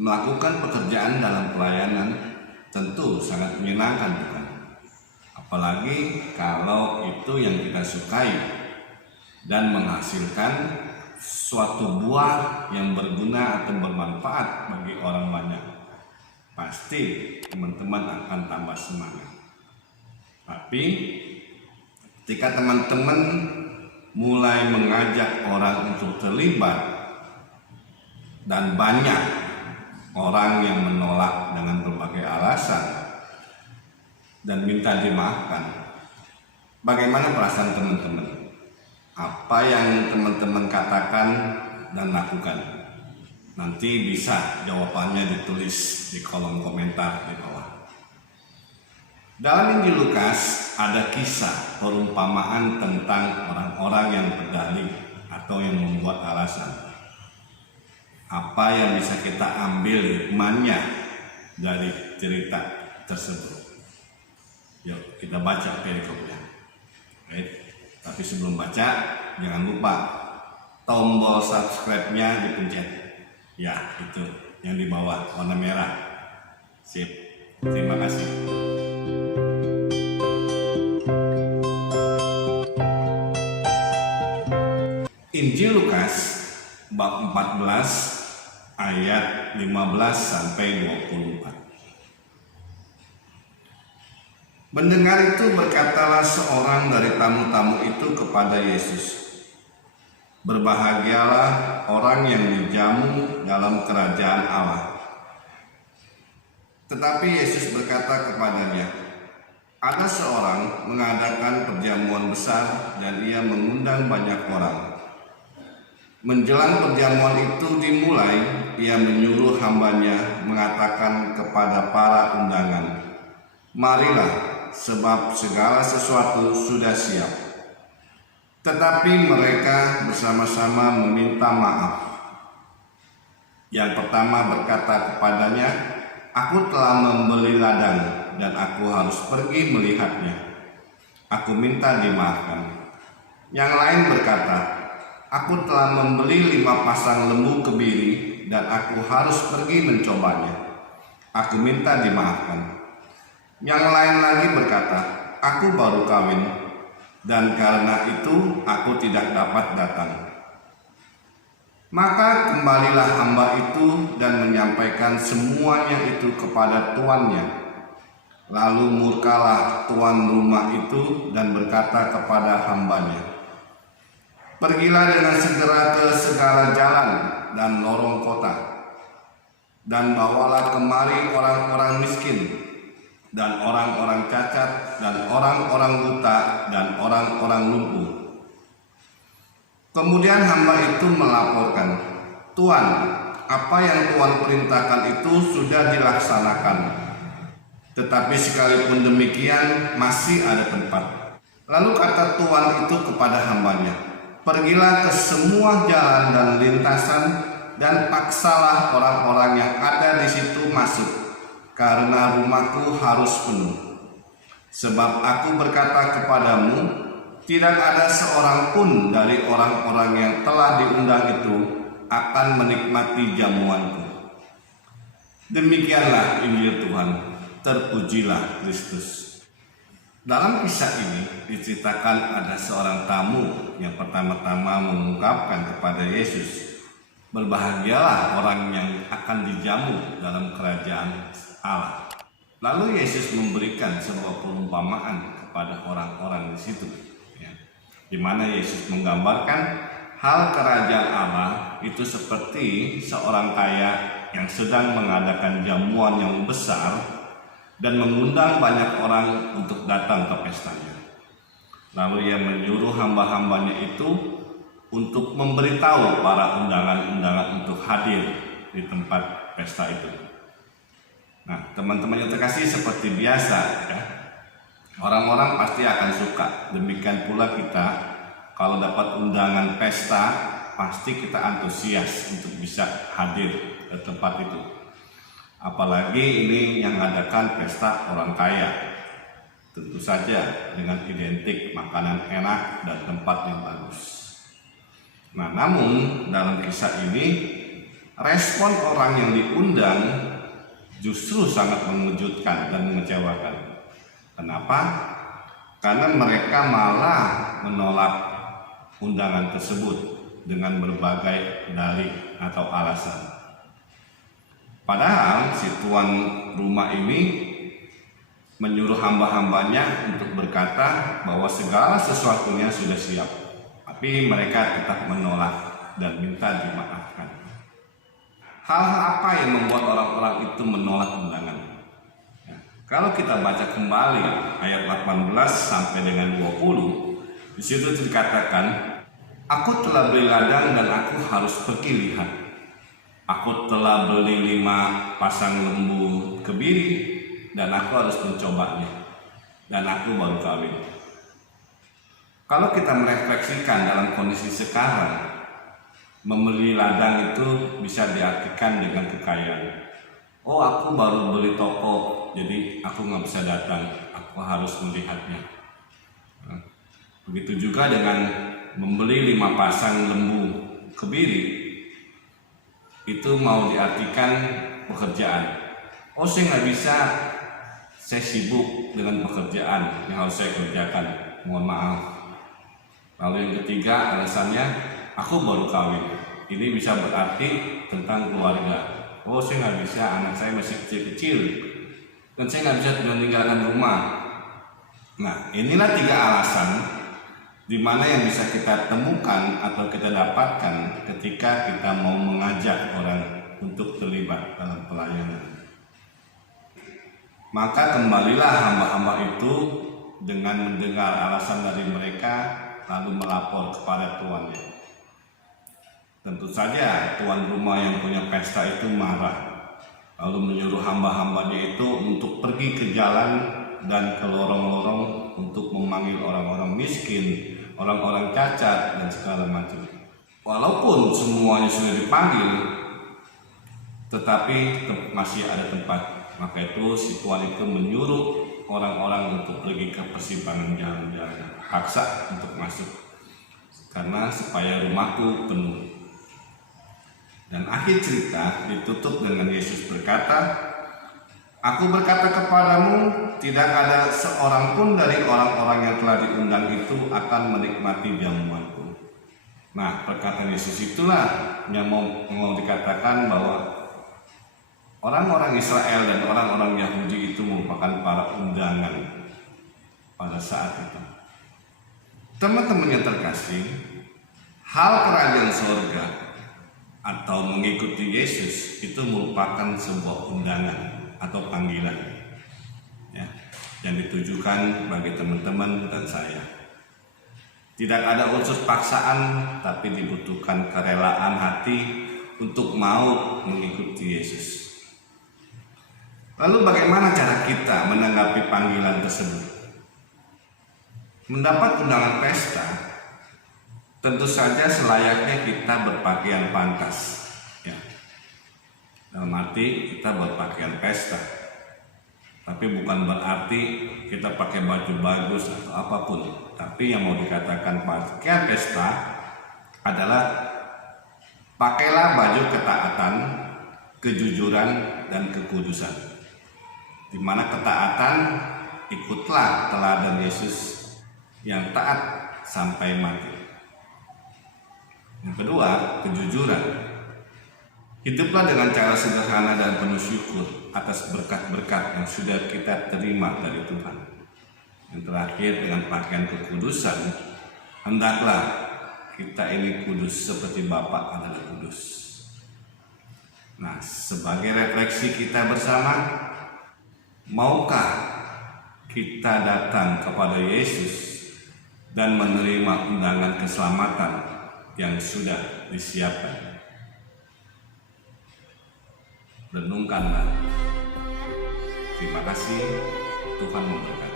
Melakukan pekerjaan dalam pelayanan tentu sangat menyenangkan, bukan? Apalagi kalau itu yang kita sukai dan menghasilkan suatu buah yang berguna atau bermanfaat bagi orang banyak. Pasti teman-teman akan tambah semangat. Tapi ketika teman-teman mulai mengajak orang untuk terlibat dan banyak orang yang menolak dengan berbagai alasan dan minta dimaafkan, bagaimana perasaan teman-teman? Apa yang teman-teman katakan dan lakukan? Nanti bisa jawabannya ditulis di kolom komentar di bawah. Dalam Injil Lukas ada kisah perumpamaan tentang orang-orang yang berdalih atau yang membuat alasan. Apa yang bisa kita ambil hikmahnya dari cerita tersebut? Yuk kita baca perikopnya. Tapi sebelum baca, jangan lupa tombol subscribe-nya dipencet. Ya, itu yang di bawah warna merah. Sip. Terima kasih. Injil Lukas bab 14 ayat 15 sampai 24. Mendengar itu berkatalah seorang dari tamu-tamu itu kepada Yesus, "Berbahagialah orang yang dijamu dalam kerajaan Allah." Tetapi Yesus berkata kepadanya, "Ada seorang mengadakan perjamuan besar dan ia mengundang banyak orang. Menjelang perjamuan itu dimulai, ia menyuruh hambanya mengatakan kepada para undangan, 'Marilah, sebab segala sesuatu sudah siap.' Tetapi mereka bersama-sama meminta maaf. Yang pertama berkata kepadanya, 'Aku telah membeli ladang dan aku harus pergi melihatnya. Aku minta dimaafkan.' Yang lain berkata, 'Aku telah membeli 5 pasang lembu kebiri dan aku harus pergi mencobanya. Aku minta dimaafkan.' Yang lain lagi berkata, 'Aku baru kawin dan karena itu aku tidak dapat datang.' Maka kembalilah hamba itu dan menyampaikan semuanya itu kepada tuannya. Lalu murkalah tuan rumah itu dan berkata kepada hambanya, 'Pergilah dengan segera ke segala jalan dan lorong kota, dan bawalah kemari orang-orang miskin, dan orang-orang cacat, dan orang-orang buta, dan orang-orang lumpuh.' Kemudian hamba itu melaporkan, 'Tuan, apa yang Tuan perintahkan itu sudah dilaksanakan. Tetapi sekalipun demikian masih ada tempat.' Lalu kata tuan itu kepada hambanya, 'Pergilah ke semua jalan dan lintasan dan paksalah orang-orang yang ada di situ masuk, karena rumahku harus penuh. Sebab aku berkata kepadamu, tidak ada seorang pun dari orang-orang yang telah diundang itu akan menikmati jamuanku.'" Demikianlah Injil Tuhan. Terpujilah Kristus. Dalam kisah ini diceritakan ada seorang tamu yang pertama-tama mengungkapkan kepada Yesus, "Berbahagialah orang yang akan dijamu dalam kerajaan Allah." Lalu Yesus memberikan sebuah perumpamaan kepada orang-orang di situ, di mana Yesus menggambarkan hal kerajaan Allah itu seperti seorang kaya yang sedang mengadakan jamuan yang besar dan mengundang banyak orang untuk datang ke pestanya. Lalu ia menyuruh hamba-hambanya itu untuk memberitahu para undangan-undangan untuk hadir di tempat pesta itu. Nah, teman-teman yang terkasih, seperti biasa ya, orang-orang pasti akan suka. Demikian pula kita, kalau dapat undangan pesta, pasti kita antusias untuk bisa hadir ke tempat itu. Apalagi ini yang mengadakan pesta orang kaya, tentu saja dengan identik makanan enak dan tempat yang bagus. Nah, namun dalam kisah ini respon orang yang diundang justru sangat mengejutkan dan mengecewakan. Kenapa? Karena mereka malah menolak undangan tersebut dengan berbagai dalih atau alasan. Padahal si tuan rumah ini menyuruh hamba-hambanya untuk berkata bahwa segala sesuatunya sudah siap, tapi mereka tetap menolak dan minta dimaafkan. Hal-hal apa yang membuat orang-orang itu menolak undangan? Ya, kalau kita baca kembali ayat 18 sampai dengan 20, di situ dikatakan, aku telah beli ladang dan aku harus pergi lihat. Aku telah beli 5 pasang lembu kebiri dan aku harus mencobanya. Dan aku baru kawin. Kalau kita merefleksikan dalam kondisi sekarang, membeli ladang itu bisa diartikan dengan kekayaan. Oh, aku baru beli toko, jadi aku nggak bisa datang. Aku harus melihatnya. Begitu juga dengan membeli 5 pasang lembu kebiri, itu mau diartikan pekerjaan. Oh, saya nggak bisa, saya sibuk dengan pekerjaan yang harus saya kerjakan. Mohon maaf. Lalu yang ketiga alasannya, aku baru kawin. Ini bisa berarti tentang keluarga. Oh, saya nggak bisa, anak saya masih kecil-kecil, dan saya nggak bisa meninggalkan rumah. Nah, inilah 3 alasan di mana yang bisa kita temukan atau kita dapatkan ketika kita mau mengajak orang untuk terlibat dalam pelayanan. Maka kembalilah hamba-hamba itu dengan mendengar alasan dari mereka, lalu melapor kepada tuannya. Tentu saja tuan rumah yang punya pesta itu marah, lalu menyuruh hamba-hambanya itu untuk pergi ke jalan dan ke lorong-lorong untuk memanggil orang-orang miskin, orang-orang cacat, dan segala macam. Walaupun semuanya sudah dipanggil, tetapi masih ada tempat. Maka itu si tuan itu menyuruh orang-orang untuk pergi ke persimpangan jalan-jalan, paksa untuk masuk, karena supaya rumahku penuh. Dan akhir cerita ditutup dengan Yesus berkata, aku berkata kepadamu, tidak ada seorang pun dari orang-orang yang telah diundang itu akan menikmati jamuanku. Nah, perkataan Yesus itulah yang mau dikatakan bahwa orang-orang Israel dan orang-orang Yahudi itu merupakan para undangan pada saat itu. Teman-teman yang terkasih, hal kerajaan surga atau mengikuti Yesus itu merupakan sebuah undangan atau panggilan, ya, yang ditujukan bagi teman-teman dan saya. Tidak ada unsur paksaan, tapi dibutuhkan kerelaan hati untuk mau mengikuti Yesus. Lalu bagaimana cara kita menanggapi panggilan tersebut? Mendapat undangan pesta, tentu saja selayaknya kita berpakaian pantas, ya. Dalam arti kita berpakaian pesta, tapi bukan berarti kita pakai baju bagus atau apapun. Tapi yang mau dikatakan pakaian pesta adalah pakailah baju ketaatan, kejujuran, dan kekudusan. Di mana ketaatan, ikutlah teladan Yesus yang taat sampai mati. Yang kedua, kejujuran. Hiduplah dengan cara sederhana dan penuh syukur atas berkat-berkat yang sudah kita terima dari Tuhan. Yang terakhir, dengan pakaian kekudusan, hendaklah kita ini kudus seperti Bapa adalah kudus. Nah, sebagai refleksi kita bersama, maukah kita datang kepada Yesus dan menerima undangan keselamatan yang sudah disiapkan? Renungkanlah. Terima kasih, Tuhan memberkati.